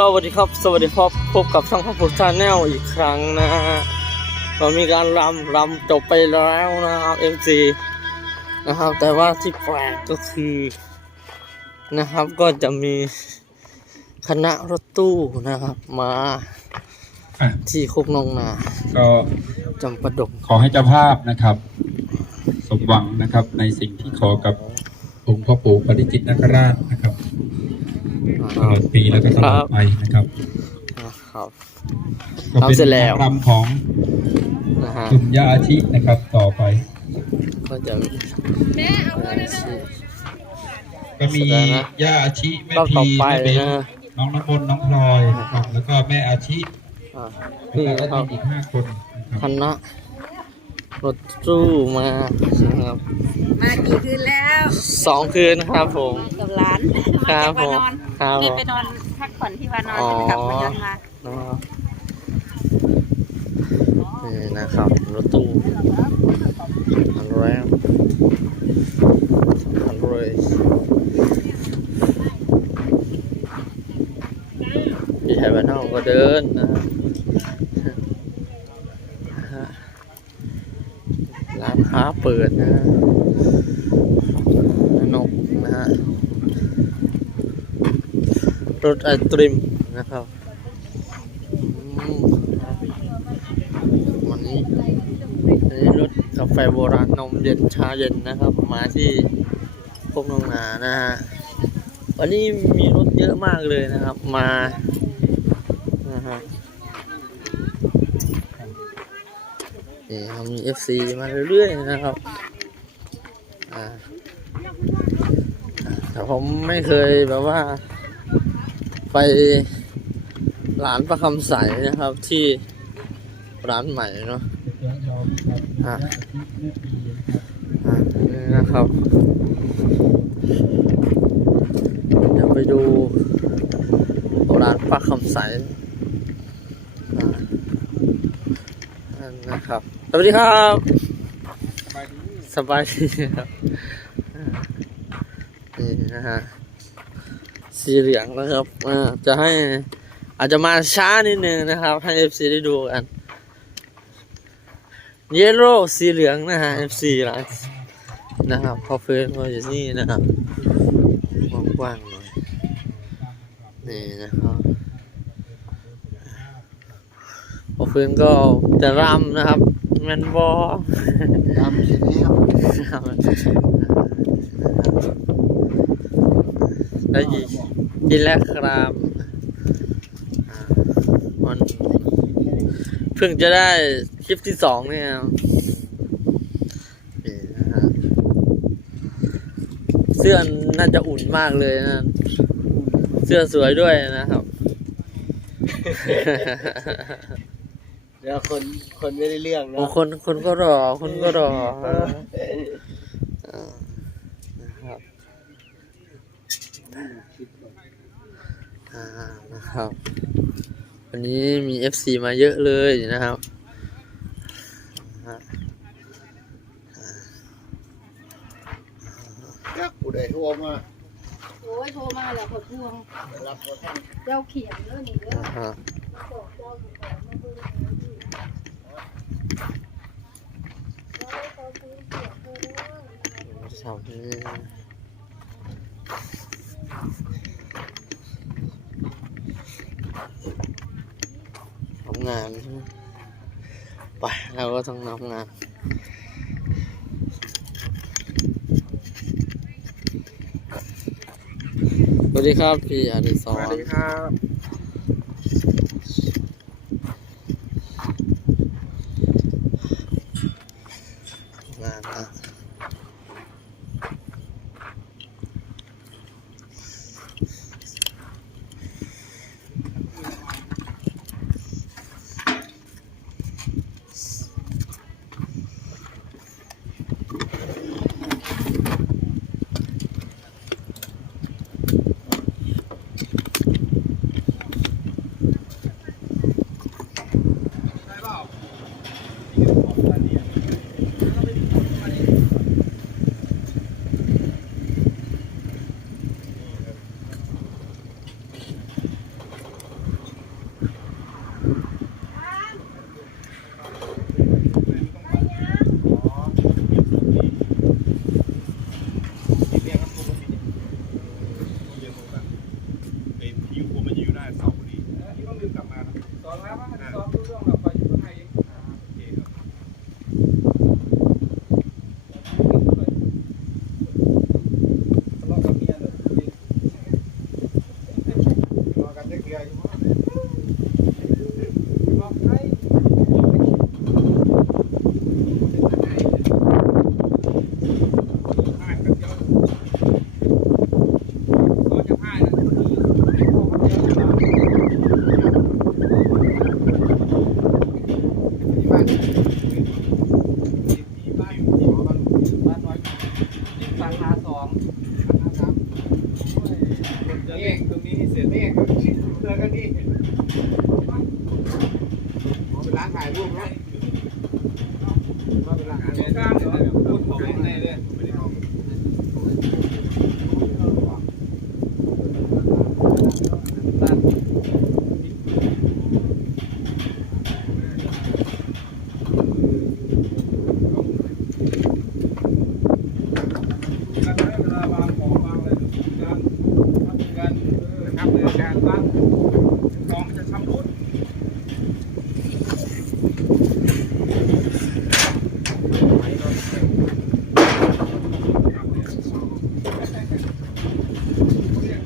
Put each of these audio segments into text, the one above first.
สวัสดีครับ สวัสดีครับพบกับช่องพับพุชาแนลอีกครั้งนะฮะเรามีการรำรำจบไปแล้วนะครับ MC นะครับ แต่ว่าที่แปลกก็คือนะครับก็จะมีคณะรถตู้นะครับ มาอะที่โคกนองนาก็จำปาดงขอให้เจ้าภาพนะครับ สมหวังนะครับในสิ่งที่ขอกับองค์พ่อปู่ปาริจิตนาคราชนะครับ ตลอดปีแล้วก็ตลอดไปนะครับนะครับก็เป็นทำเสร็จแล้วรำของนะฮะกลุ่มยาอาชินะครับต่อไป ก็จะมีก็มีแสดงนะยาอาชิแม่รอบพีต่อไปแม่เบนนะน้องน้ำมนต์น้องพลอยนะครับแล้วก็แม่อาชิอ่าแล้วนี่ก็นะครับอีกห้าคนนะคครับณะ รถตู้มานะครับมากี่คืนแล้วสองคืนครับผมกับร้านคมารับจากผวามนอนครับผนี่มไปนอนพักผ่อนที่วานอนอ๋อ กลับมายนต์มานะครับนี่นะครับรถตู้อันแรกอันเลยพี่ไทยบ้านนอกก็เดินนะฮะร้านค้า เปิดนะฮะนกนะฮะรถไอติมนะครับวันนี้อันนี้รถกาแฟโบราณนมเย็นชาเย็นนะครับ มาที่พวกนองนานะฮะวันนี้มีรถเยอะมากเลยนะครับ มานะฮะ นี่เขามี FC มาเรื่อยๆนะครับอ่าแต่ผมไม่เคยแบบว่า ไปร้านประคำใสนะครับที่ร้านใหม่เนาะอะอะนี่นะครับเดี๋ยวไปดูร้านประคำใสอะ อันนะครับ สวัสดีครับ สบายดีครับอะนี่นะฮะสีเหลืองนะครับอ่าจะให้อาจจะมาช้านิดนึงนะครับ ให้ FC ได้ดูกัน เยลโล่สีเหลืองนะฮะ FC ร้านนะครับพอเฟิร์นก็อยู่นี่นะครับกว้างๆหน่อยนี่นะครับพอเฟิร์นก็ จะรำนะครับแมนบอทำเสร็จแล้วได้ยินยินแล้วครับอ่ามันเพิ่งจะได้คลิปที่สองเนี่ยนี่นะฮะเสื้อน่าจะอุ่นมากเลยนะ เสื้อสวยด้วยนะครับ เดี๋ยวคนคนไม่ได้เรื่องโอ้เนาะคนคนก็รอคนก็รออ่านะครับอ่านะครับ วันนี้มี FC มาเยอะเลยนะครับอ่าจักผู้ใดโทรมาโอ้ยโทรมาแล้วขอทวงรับบ่ทันเจ้าเขียนเรื่องนี้เด้ออ่าฮะเสาร์นี้ทำงานใช่ไหมไปเราก็ต้องทำงานสวัสดีครับพี่อดิศสวัสดีครับ สองนี่ตรงนี้เสร็จนี่เจอกันนี่เป็นร้านถ่ายรูปนะเป็นร้านถ่ายรูปกลางเดี๋ยวพูดของในเลย ทำเรื่องการตั้งของมันจะชำรุด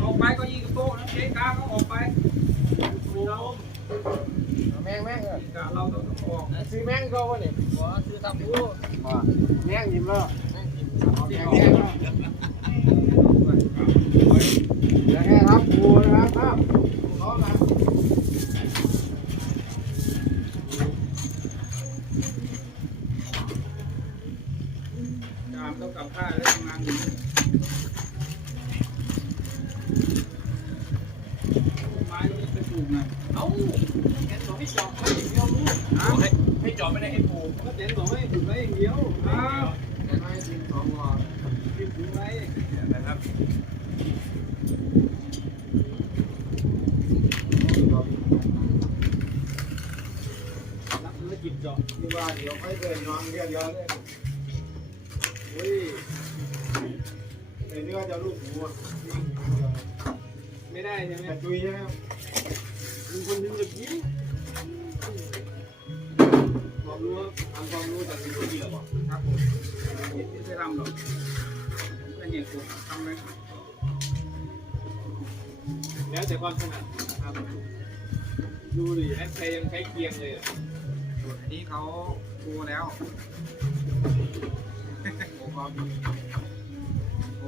ออกไปก็ยิงโต๊ะนะเจ๊กาก็ออกไปเรา แม่งแม่ง กะเราต้องออก ซื้อแม่งก็วะเนี่ยซื้อทำดูแม่งยิ้มแล้วแม่งยิ้มแม่งแล้วแค่ครับครูนะครับครับน้องนะ จามต้องกลับข้ายแล้วทำงานอยู่ไม้ก็ไปปลูกนะเอ้าแกบอกให้จอด แต่นี่ว่าจะลูกหมูอะไม่ได้ใช่ไหมแต่จุยใช่ไหมลุงคนนึงจะยิ้มความรู้ทำความรู้แต่เป็นคนเดียวอะครับผมไม่ได้ทำหรอกผมก็เนี่ยผมทำไหมแล้วแต่ความถนัดนะครับดูดิแอดเพย์ยังใช้เคียงเลยอะส่วนอันนี้เขาปูแล้วโอ้ความ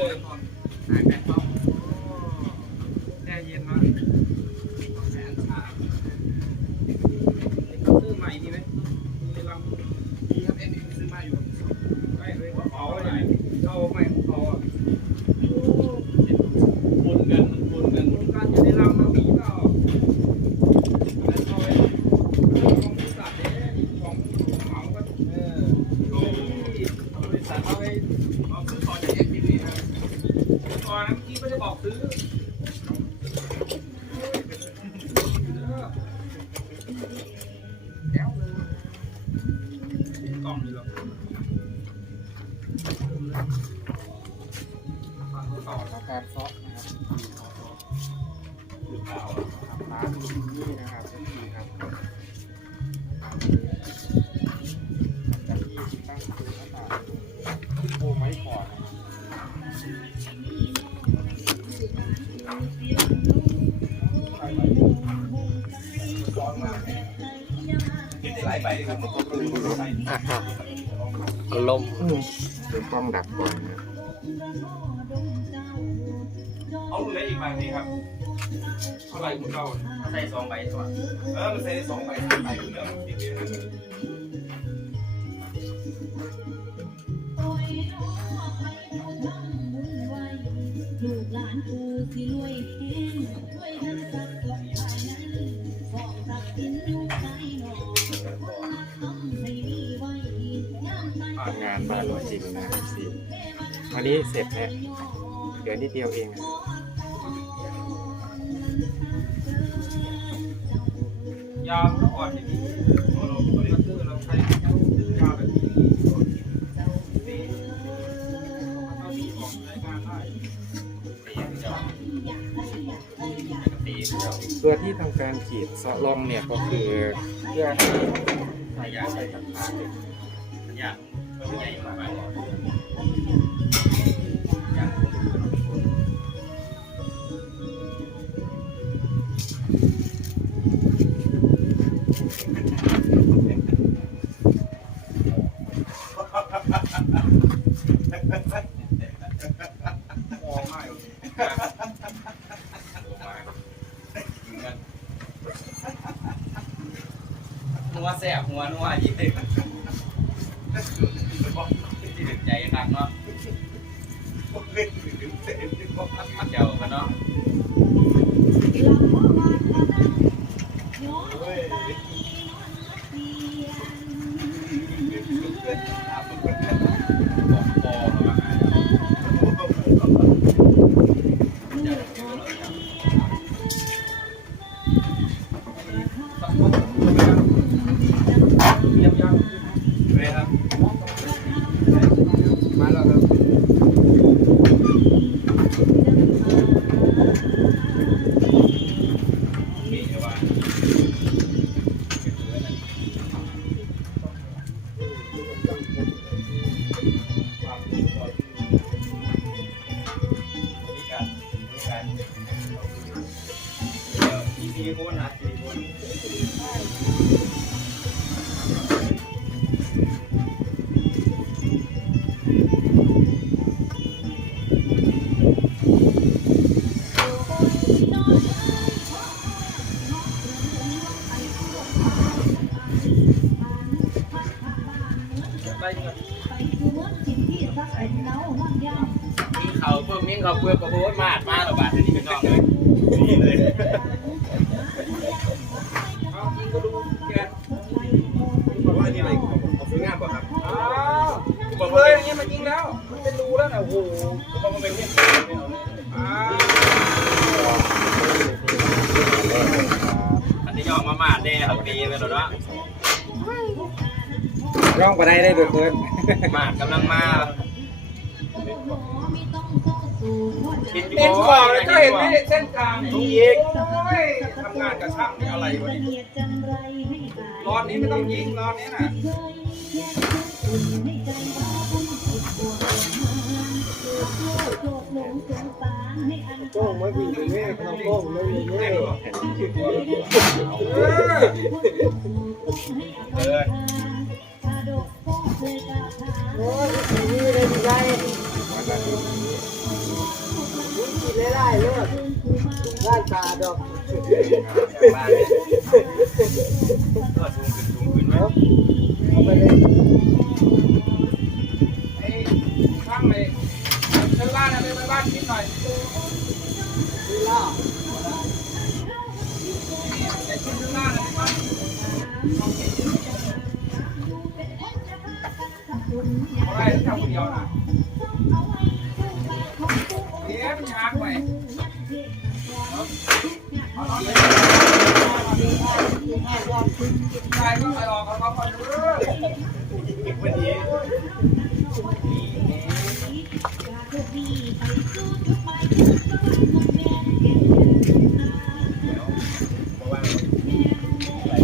ปั๊บ หลายใบครับอะฮะลมเป็นกล้องดับก่อนนะเอาเหลืออีกใบนี้ครับเท่าไหร่หมดเราใส่สองใบใช่ไหมเออมันใส่สองใบสามใบเหลือมันติดเลย บ้านตัวจริงนะครับสิวันนี้เสร็จแล้วเหลือนิดเดียวเองยาวก่อนที่มีเราก็คือเราใช้ยาวแบบนี้นี่อาสีอยการได้เพื่อที่ทำการขีดเซาะลองเนี่ยก็คือเพื่อให้ให้ยาใช้ทำทางเ Thank you. คนนะซีโคนไปดูเมืองจิตที่สักเป็นเนาน้ำยมีเขาเพิ่มมีเขาเพิ่มประโบนมาดมาหรอบาทนี่พี่น้องเลยนี่เลย โอ้โหผมบอกมันเป็นเนี่ยอ้าวมันจะยอมมามาดแน่ครับปีไปแล้วเนาะร่องไปได้ได้เพื่อนมาดกำลังมาเห็นขอบเลยก็เห็นไหมเส้นกลางนี่อีกโอ้ยทำงานกับช่างนี่อะไรวะนี่ร้อนนี้ไม่ต้องยิงร้อนนี้น่ะ โจ้ไม่มีเงี้ยเราโจ้ไม่มีเงี้ยเออโอ้ยมีอะไรดีใจกินได้ได้เลยด้านตาดอกบ้านเนี่ยก็สูงขึ้นสูงขึ้นไหมเอาไปเลย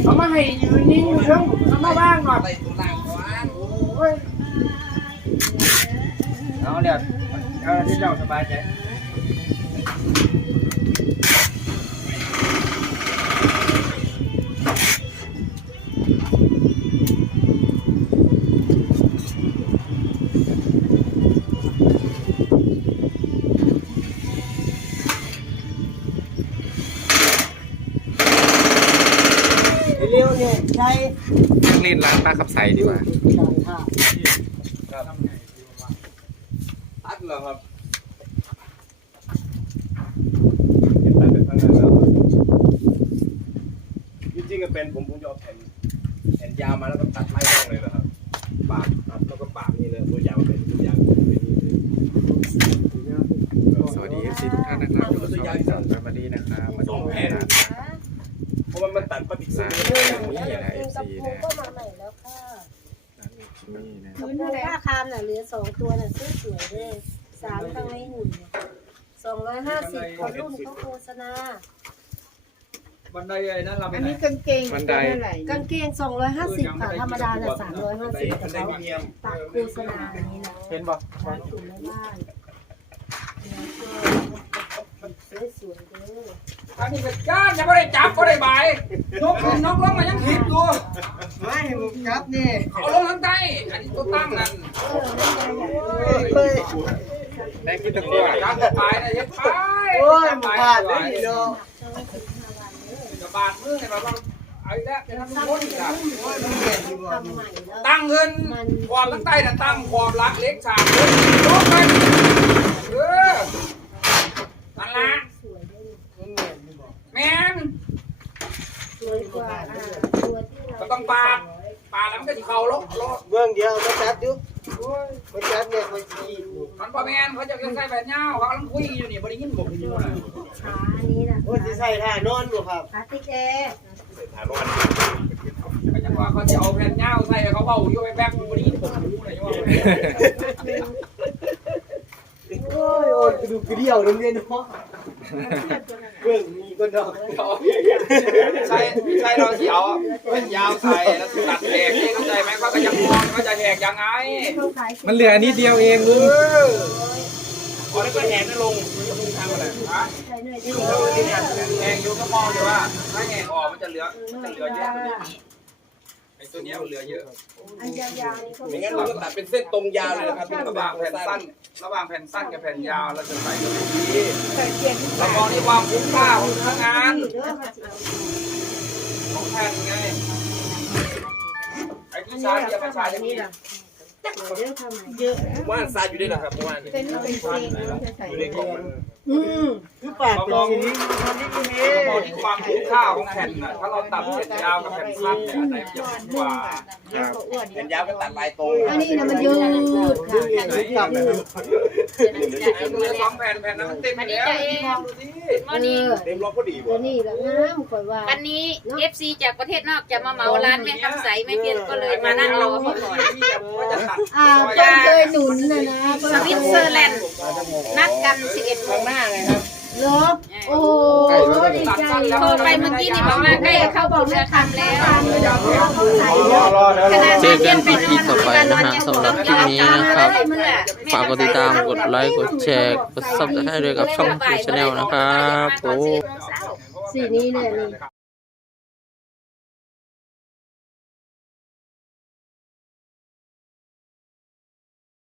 เอามาให้ยืนนิ่งอยู่เรื่องเอามาว่างหน่อยไปตรงล่างก่อนโอ้ยเอาเดี๋ยวเอาที่เจ้าสบายใจ ใจนั่งเล่นร้านป้าขับใสดีกว่าการท่าอัดเหรอครับเก็บตัดไปข้างหน้าแล้วจริงๆก็เป็นผมผมจะเอาแผ่นแผ่นยาวมาแล้วก็ตัดไล่ร่องเลยนะครับปาดตัดแล้วก็ปาดนี่เลยตัวยาวเป็นตัวยาวเป็นนี่เลยสวัสดีเอฟซีทุกท่านนะครับอยู่กับช่องสอนแฟมิลี่นะครับมาดูแผน เพราะมันมันตัดปฏิกิริยาแบบนี้นะเอฟซีนะก็มาใหม่แล้วค่ะนี่นะกระปูผ้าคามน่ะเหลือสองตัวน่ะซื้อสวยเลยสามข้างในหนึ่งสองร้อยห้าสิบคนรุ่นเขาโฆษณาบันไดไอ้นั่นเราไปอันไหนนี้กางเกงบันไดเท่าไหร่กางเกงสองร้อยห้าสิบค่ะธรรมดาน่ะสามร้อยห้าสิบมันได้เขาพรีเมียมตัดโฆษณาอย่างนี้นะเห็นป่ะร้านถุงในบ้าน ออันนี้เป็นก้านจะไม่ได้จับก็ได้ใบนกขึ้นนกลงมายังคิดอยู่ไม่ผมจับนี่เอาลงทั้งใต้อันนี้ตัวตั้งนั่นได้คิดตะกั่วจับจะไปนะยับไปโอ้ยหมู่บ้านได้ดีเนาะจะบาดมือเนี่ยเราต้องไอ้แล้วจะทำคนอีกอะทำใหม่แล้วตั้งเงินความทั้งใต้น่ะตั้งความรักเล็กฉากเลยลงไปเออนั่น ละสวยด้วยแมนสวยกว่าอ่าตัวที่เราก็ต้องปาดปาดแล้วมันก็จะเข่าลกลกเบื้องเดียวมาจับอยู่มาจับเนี่ยมาจีบมันพอแมนเขาจะใส่แบบเงาเขากำลังคุยอยู่นี่บริยินบอกอยู่นะขาอันนี้นะโอ้ยจะใส่ท่านอนบ่ครับขาติ๊กแอร์ถามว่าก็จะว่าเขาจะเอาแผ่นเงาใส่เขาเบาอยู่ไปแป๊บบริยินผมรู้เลยว่า โอ้ยโอ้ยกระดูกกระเดี่ยวโรงเรียนเนาะเบื้องมีก็ดอกใช่ใช่เราเสียวเป็นยาวใส่แล้วตัดแหกนี่เข้าใจไหมว่าก็จะมองว่าจะแหกยังไงต้องขายมันเหลือนิดเดียวเองลุงพอแล้วก็แหกนั่นลงทำอะไรฮะใช้หน่อยเดีแหกอยู่ก็มองอยู่ว่าถ้าแหกออกมันจะเหลือมันจะเหลือเยอะไอ้ ตัวนี้มันเหลือเยอะอันยาวๆนี่ก็ไม่งั้นเราก็ตัดเป็นเส้นตรงยาวเลยนะครับระหว่างแผ่นสั้น ระหว่างแผ่นสั้นกับแผ่นยาวเราจะใส่กันดีเรามองที่ความคุ้มค่าของทั้งงานเด้อมาสิเอาของแผ่นไงไอ้ที่ชาร์จจะมาชาร์จอย่างนี้เด้อทำไมผมว่าทรายอยู่ด้วยนะครับผมว่าเป็นเป็นเกงเราจะใส่อยู่ในกล่องมัน อืมคือปากเป็นสีนี้ทำนี่ก็มีเรามองที่ความคุ้มค่าของแผ่นน่ะถ้าเราตัดแผ่นยาวกับแผ่นสั้นเนี่ยอันไหนจะคุ้มกว่าแล้วก็นยาวก็ตัดลายตรงอันนี้นะมันยืดค่ะไหนจับนะครับไอ้มือสองแผ่นแผ่นนั้นมันเต็มแล้วมองดูดิวันนี้เต็มรอบพอดีตัวว่ะนี้ละงามกว่าว่าวันนี้ FC จากประเทศนอกจะมาเหมาร้านแม่คำใสแม่เพียนก็เลยมานั่งรอเขาก่อนว่าจะตัดอ่าเพิ่นเคยหนุนนะนะสวิตเซอร์แลนด์นัดกัน11โมงหน้าไงครับเหรอโอ้ดีใจโทรไปเมื่อกี้นี่บอกว่าใกล้เข้าบุญธรรมแล้วเขาใส่รอรอแล้วขนาดเจอกันที่คลิปต่อไปนะฮะสำหรับคลิปนี้นะครับ ฝากกดติดตาม กดไลค์ กดแชร์ กดซับสไครต์ด้วยกับช่องทูชาแนลนะครับผมสีนี้เนี่ยนี่